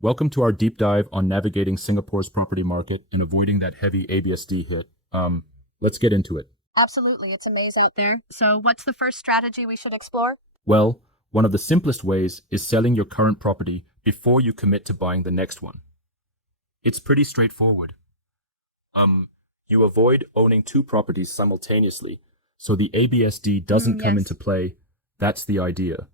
Welcome to our deep dive on navigating Singapore's property market and avoiding that heavy ABSD hit. Let's get into it. Absolutely, it's a maze out there. So, what's the first strategy we should explore? Well, one of the simplest ways is selling your current property before you commit to buying the next one. It's pretty straightforward. You avoid owning two properties simultaneously, so the ABSD doesn't come into Yes. play. That's the idea.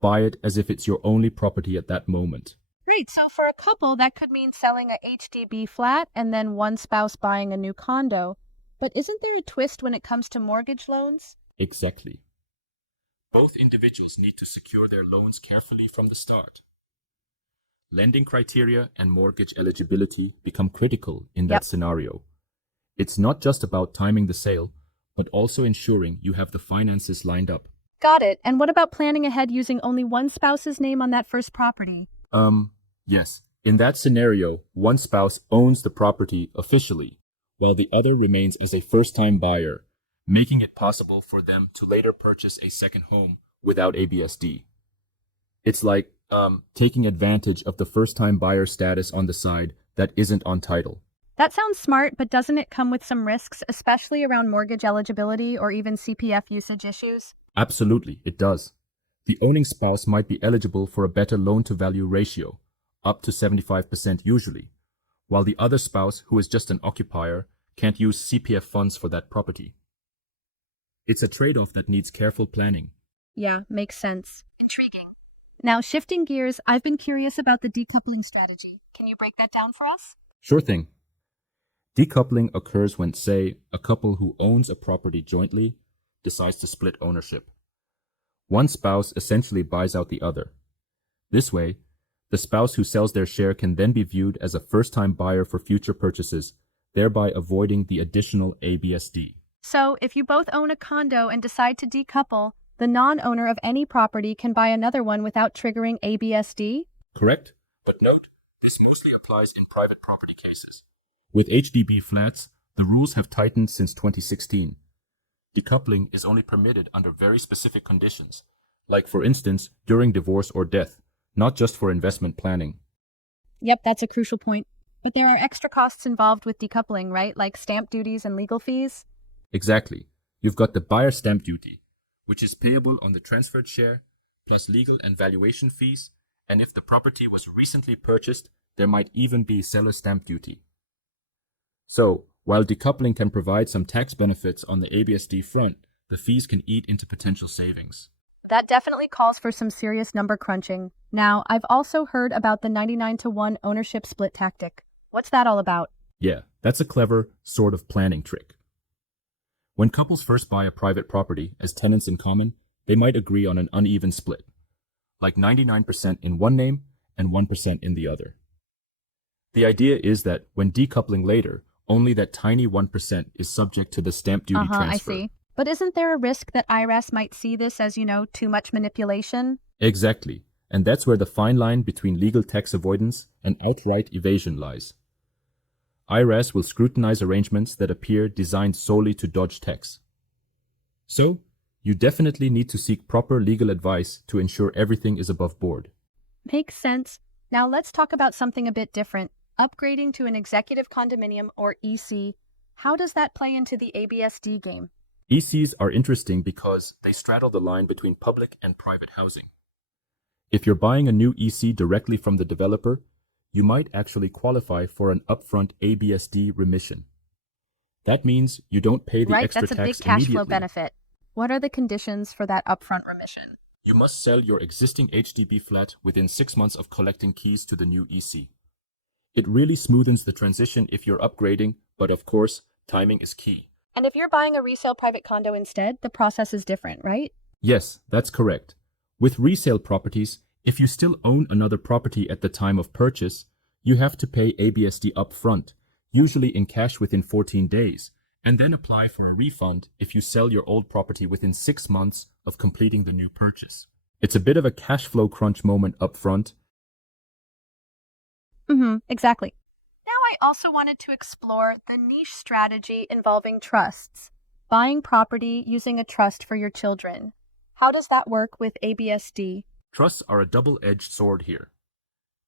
Buy it as if it's your only property at that moment. Great. So, for a couple, that could mean selling a HDB flat and then one spouse buying a new condo. But isn't there a twist when it comes to mortgage loans? Exactly. Both individuals need to secure their loans carefully from the start. Lending criteria and mortgage eligibility become critical in that Yep. scenario. It's not just about timing the sale, but also ensuring you have the finances lined up. Got it. And what about planning ahead using only one spouse's name on that first property? Yes. In that scenario, one spouse owns the property officially, while the other remains as a first-time buyer, making it possible for them to later purchase a second home without ABSD. It's like taking advantage of the first-time buyer status on the side that isn't on title. That sounds smart, but doesn't it come with some risks, especially around mortgage eligibility or even CPF usage issues? Absolutely, it does. The owning spouse might be eligible for a better loan-to-value ratio, up to 75% usually, while the other spouse, who is just an occupier, can't use CPF funds for that property. It's a trade-off that needs careful planning. Yeah, makes sense. Intriguing. Now, shifting gears, I've been curious about the decoupling strategy. Can you break that down for us? Sure thing. Decoupling occurs when, say, a couple who owns a property jointly decides to split ownership. One spouse essentially buys out the other. This way, the spouse who sells their share can then be viewed as a first-time buyer for future purchases, thereby avoiding the additional ABSD. So, if you both own a condo and decide to decouple, the non-owner of any property can buy another one without triggering ABSD? Correct? But note, this mostly applies in private property cases. With HDB flats, the rules have tightened since 2016. Decoupling is only permitted under very specific conditions, like for instance, during divorce or death, not just for investment planning. Yep, that's a crucial point. But there are extra costs involved with decoupling, right? Like stamp duties and legal fees? Exactly. You've got the buyer stamp duty, which is payable on the transferred share, plus legal and valuation fees, and if the property was recently purchased, there might even be seller stamp duty. So, while decoupling can provide some tax benefits on the ABSD front, the fees can eat into potential savings. That definitely calls for some serious number crunching. Now, I've also heard about the 99-to-1 ownership split tactic. What's that all about? Yeah, that's a clever sort of planning trick. When couples first buy a private property as tenants in common, they might agree on an uneven split, like 99% in one name and 1% in the other. The idea is that when decoupling later, only that tiny 1% is subject to the stamp duty I transfer. see. But isn't there a risk that IRS might see this as, too much manipulation? Exactly, and that's where the fine line between legal tax avoidance and outright evasion lies. IRS will scrutinize arrangements that appear designed solely to dodge tax. So, you definitely need to seek proper legal advice to ensure everything is above board. Makes sense. Now let's talk about something a bit different. Upgrading to an executive condominium or EC. How does that play into the ABSD game? ECs are interesting because they straddle the line between public and private housing. If you're buying a new EC directly from the developer, you might actually qualify for an upfront ABSD remission. That means you don't pay the Right, extra that's a big tax cash flow immediately. benefit. What are the conditions for that upfront remission? You must sell your existing HDB flat within 6 months of collecting keys to the new EC. It really smoothens the transition if you're upgrading, but of course, timing is key. And if you're buying a resale private condo instead, the process is different, right? Yes, that's correct. With resale properties, if you still own another property at the time of purchase, you have to pay ABSD upfront, usually in cash within 14 days, and then apply for a refund if you sell your old property within 6 months of completing the new purchase. It's a bit of a cash flow crunch moment upfront. Exactly. Now I also wanted to explore the niche strategy involving trusts. Buying property using a trust for your children. How does that work with ABSD? Trusts are a double-edged sword here.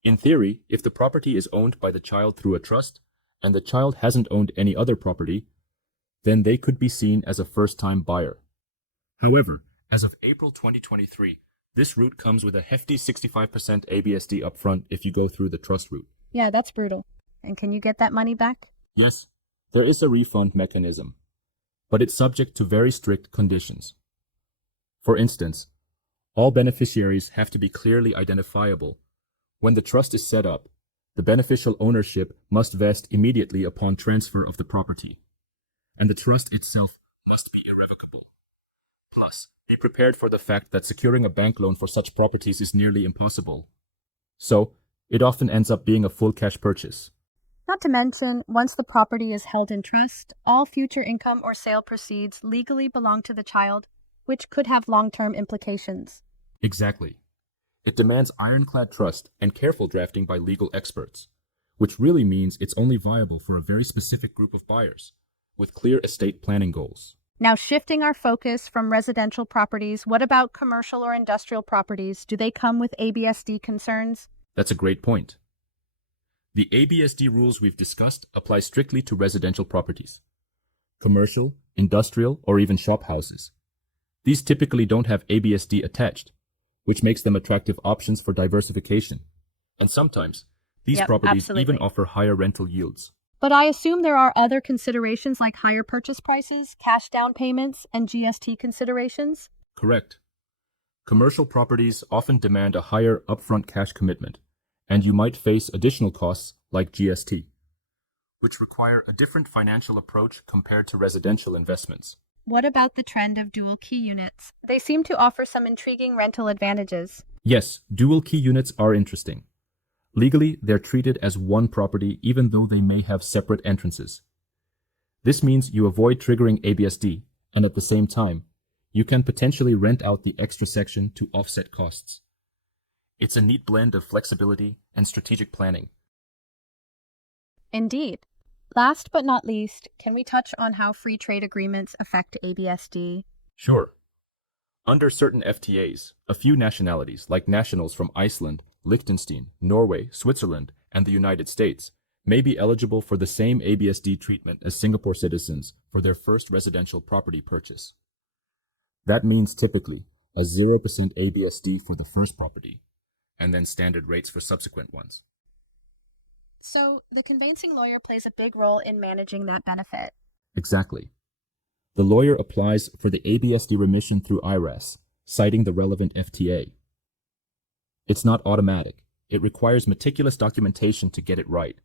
In theory, if the property is owned by the child through a trust, and the child hasn't owned any other property, then they could be seen as a first-time buyer. However, as of April 2023, this route comes with a hefty 65% ABSD upfront if you go through the trust route. Yeah, that's brutal. And can you get that money back? Yes, there is a refund mechanism, but it's subject to very strict conditions. For instance, all beneficiaries have to be clearly identifiable. When the trust is set up, the beneficial ownership must vest immediately upon transfer of the property, and the trust itself must be irrevocable. Plus, be prepared for the fact that securing a bank loan for such properties is nearly impossible. So, it often ends up being a full cash purchase. Not to mention, once the property is held in trust, all future income or sale proceeds legally belong to the child, which could have long-term implications. Exactly. It demands ironclad trust and careful drafting by legal experts, which really means it's only viable for a very specific group of buyers, with clear estate planning goals. Now, shifting our focus from residential properties, what about commercial or industrial properties? Do they come with ABSD concerns? That's a great point. The ABSD rules we've discussed apply strictly to residential properties. Commercial, industrial, or even shop houses. These typically don't have ABSD attached, which makes them attractive options for diversification. And sometimes, these properties absolutely. even offer higher rental yields. But I assume there are other considerations like higher purchase prices, cash down payments, and GST considerations? Correct. Commercial properties often demand a higher upfront cash commitment, and you might face additional costs like GST, which require a different financial approach compared to residential investments. What about the trend of dual key units? They seem to offer some intriguing rental advantages. Yes, dual key units are interesting. Legally, they're treated as one property even though they may have separate entrances. This means you avoid triggering ABSD, and at the same time, you can potentially rent out the extra section to offset costs. It's a neat blend of flexibility and strategic planning. Indeed. Last but not least, can we touch on how free trade agreements affect ABSD? Sure. Under certain FTAs, a few nationalities, like nationals from Iceland, Liechtenstein, Norway, Switzerland, and the United States, may be eligible for the same ABSD treatment as Singapore citizens for their first residential property purchase. That means typically a 0% ABSD for the first property, and then standard rates for subsequent ones. So, the conveyancing lawyer plays a big role in managing that benefit. Exactly. The lawyer applies for the ABSD remission through IRAS, citing the relevant FTA. It's not automatic. It requires meticulous documentation to get it right.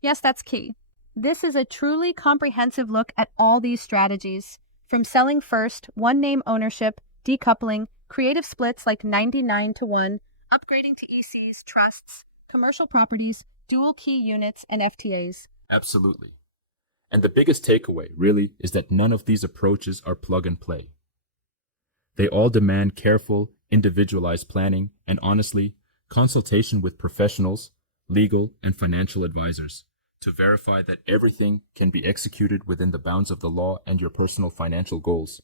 Yes, that's key. This is a truly comprehensive look at all these strategies, from selling first, one-name ownership, decoupling, creative splits like 99-1, upgrading to ECs, trusts, commercial properties, dual key units, and FTAs. Absolutely. And the biggest takeaway, really, is that none of these approaches are plug and play. They all demand careful, individualized planning and, honestly, consultation with professionals, legal, and financial advisors to verify that everything can be executed within the bounds of the law and your personal financial goals.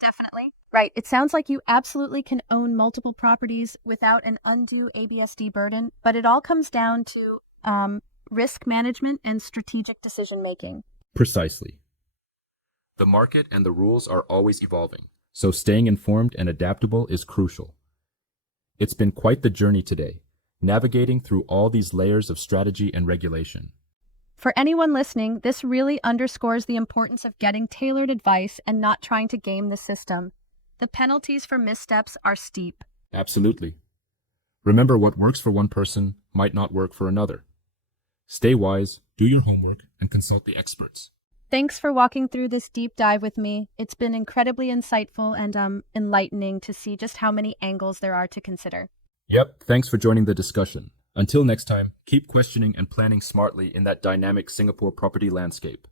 Definitely. Right. It sounds like you absolutely can own multiple properties without an undue ABSD burden, but it all comes down to risk management and strategic decision making. Precisely. The market and the rules are always evolving, so staying informed and adaptable is crucial. It's been quite the journey today, navigating through all these layers of strategy and regulation. For anyone listening, this really underscores the importance of getting tailored advice and not trying to game the system. The penalties for missteps are steep. Absolutely. Remember, what works for one person might not work for another. Stay wise, do your homework, and consult the experts. Thanks for walking through this deep dive with me. It's been incredibly insightful and enlightening to see just how many angles there are to consider. Yep, thanks for joining the discussion. Until next time, keep questioning and planning smartly in that dynamic Singapore property landscape.